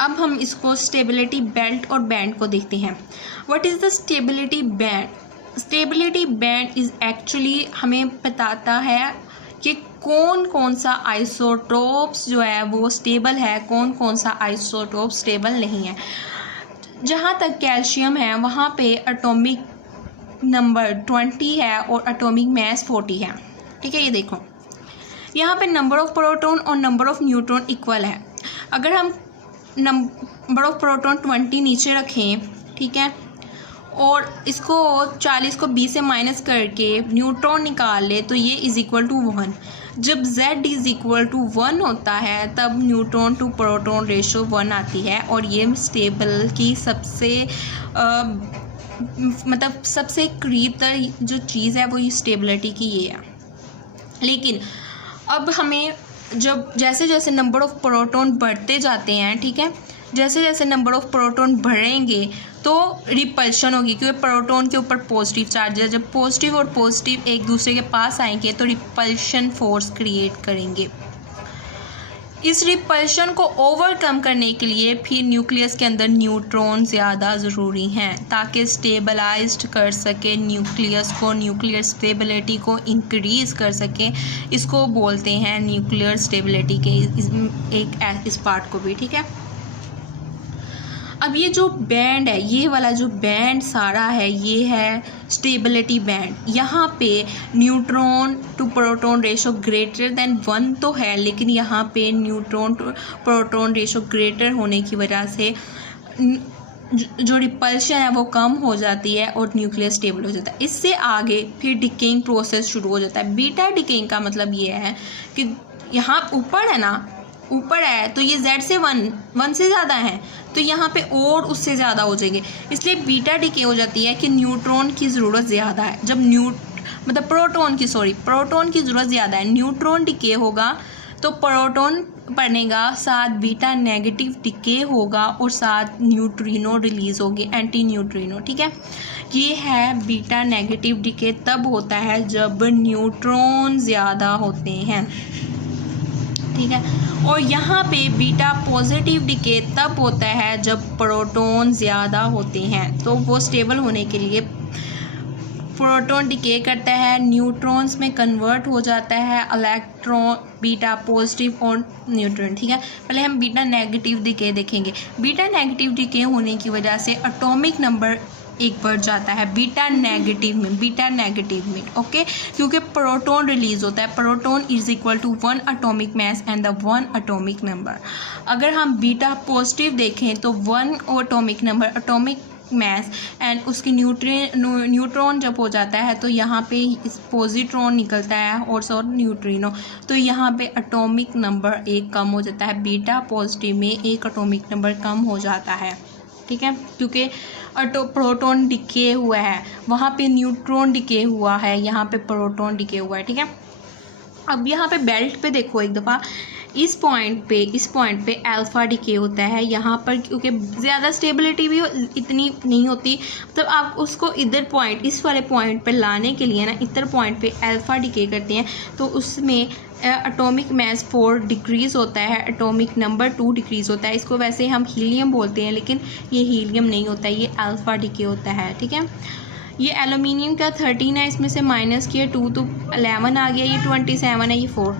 अब हम इसको स्टेबिलिटी बेल्ट और बैंड को देखते हैं। What is the stability band? Stability band is actually हमें बताता है कि कौन कौन सा आइसोटोप्स जो है वो स्टेबल है, कौन कौन सा आइसोटोप स्टेबल नहीं है। जहाँ तक कैल्शियम है वहाँ पे एटॉमिक नंबर 20 है और एटॉमिक मास 40 है। ठीक है, ये देखो यहाँ पे नंबर ऑफ़ प्रोटॉन और नंबर ऑफ़ न्यूट्रॉन इक्वल है। अगर हम नंबर ऑफ़ प्रोटॉन 20 नीचे रखें, ठीक है, और इसको 40 को 20 से माइनस करके न्यूट्रॉन निकाल ले तो ये इज़ इक्वल टू 1। जब Z इज़ इक्वल टू 1 होता है तब न्यूट्रॉन टू प्रोटॉन रेशो 1 आती है और ये स्टेबल की सबसे मतलब सबसे करीब तक जो चीज़ है वो ये स्टेबिलिटी की ये है। लेकिन अब हमें जब जैसे जैसे नंबर ऑफ़ प्रोटॉन बढ़ते जाते हैं, ठीक है, जैसे जैसे नंबर ऑफ़ प्रोटॉन बढ़ेंगे तो रिपल्शन होगी, क्योंकि प्रोटॉन के ऊपर पॉजिटिव चार्ज है। जब पॉजिटिव और पॉजिटिव एक दूसरे के पास आएंगे तो रिपल्शन फोर्स क्रिएट करेंगे। इस रिपल्शन को ओवरकम करने के लिए फिर न्यूक्लियस के अंदर न्यूट्रॉन ज़्यादा ज़रूरी हैं ताकि स्टेबलाइज्ड कर सके न्यूक्लियस को, न्यूक्लियर स्टेबिलिटी को इंक्रीज़ कर सकें। इसको बोलते हैं न्यूक्लियर स्टेबिलिटी के इस पार्ट को भी। ठीक है, अब ये जो बैंड है, ये वाला जो बैंड सारा है ये है स्टेबिलिटी बैंड। यहाँ पे neutron to proton ratio greater than 1 तो है, लेकिन यहाँ पे neutron to proton ratio greater होने की वजह से जो रिपल्शन है वो कम हो जाती है और न्यूक्लियस स्टेबल हो जाता है। इससे आगे फिर डिकेइंग प्रोसेस शुरू हो जाता है। बीटा डिकेइंग का मतलब ये है कि यहाँ ऊपर है ना, ऊपर है तो ये Z से 1 से ज़्यादा है तो यहाँ पे और उससे ज़्यादा हो जाएंगे, इसलिए बीटा डिके हो जाती है कि न्यूट्रॉन की ज़रूरत ज़्यादा है। जब प्रोटॉन की ज़रूरत ज़्यादा है, न्यूट्रॉन डिके होगा तो प्रोटॉन बनेगा, साथ बीटा नेगेटिव डिके होगा और साथ न्यूट्रिनो रिलीज़ होगी, एंटी न्यूट्रिनो। ठीक है, ये है बीटा नेगेटिव डिके तब होता है जब न्यूट्रॉन ज़्यादा होते हैं। ठीक है, और यहाँ पे बीटा पॉजिटिव डिके तब होता है जब प्रोटॉन ज़्यादा होते हैं। तो वो स्टेबल होने के लिए प्रोटॉन डिके करता है, न्यूट्रॉन्स में कन्वर्ट हो जाता है इलेक्ट्रॉन, बीटा पॉजिटिव और न्यूट्रॉन। ठीक है, पहले हम बीटा नेगेटिव डिके देखेंगे। बीटा नेगेटिव डिके होने की वजह से एटॉमिक नंबर एक बढ़ जाता है बीटा नेगेटिव में। ओके, क्योंकि प्रोटॉन रिलीज होता है। Proton is equal to 1 atomic mass and the 1 atomic number. अगर हम बीटा पॉजिटिव देखें तो 1 atomic number, atomic mass and उसकी न्यूट्रॉन जब हो जाता है तो यहाँ पे पॉजिट्रॉन निकलता है और न्यूट्रिनो, तो यहाँ पे एटॉमिक नंबर एक कम हो जाता है। बीटा पॉजिटिव में एक एटॉमिक नंबर कम हो जाता है। ठीक है, क्योंकि प्रोटॉन डिके हुआ है, वहाँ पे न्यूट्रॉन डिके हुआ है, यहाँ पे प्रोटॉन डिके हुआ है। ठीक है, अब यहाँ पे बेल्ट पे देखो एक दफ़ा, इस पॉइंट पे अल्फ़ा डिके होता है। यहाँ पर क्योंकि ज़्यादा स्टेबिलिटी भी इतनी नहीं होती, मतलब आप उसको इधर पॉइंट, इस वाले पॉइंट पे लाने के लिए ना इधर पॉइंट पे अल्फ़ा डिके करते हैं तो उसमें एटॉमिक मास 4 डिक्रीज़ होता है, एटॉमिक नंबर 2 डिक्रीज़ होता है। इसको वैसे हम हीलियम बोलते हैं, लेकिन ये हीलियम नहीं होता है, ये अल्फ़ा डिके होता है। ठीक है, ये एलुमिनियम का 13 है, इसमें से माइनस किया 2 तो 11 आ गया, ये 27 है, ये 4।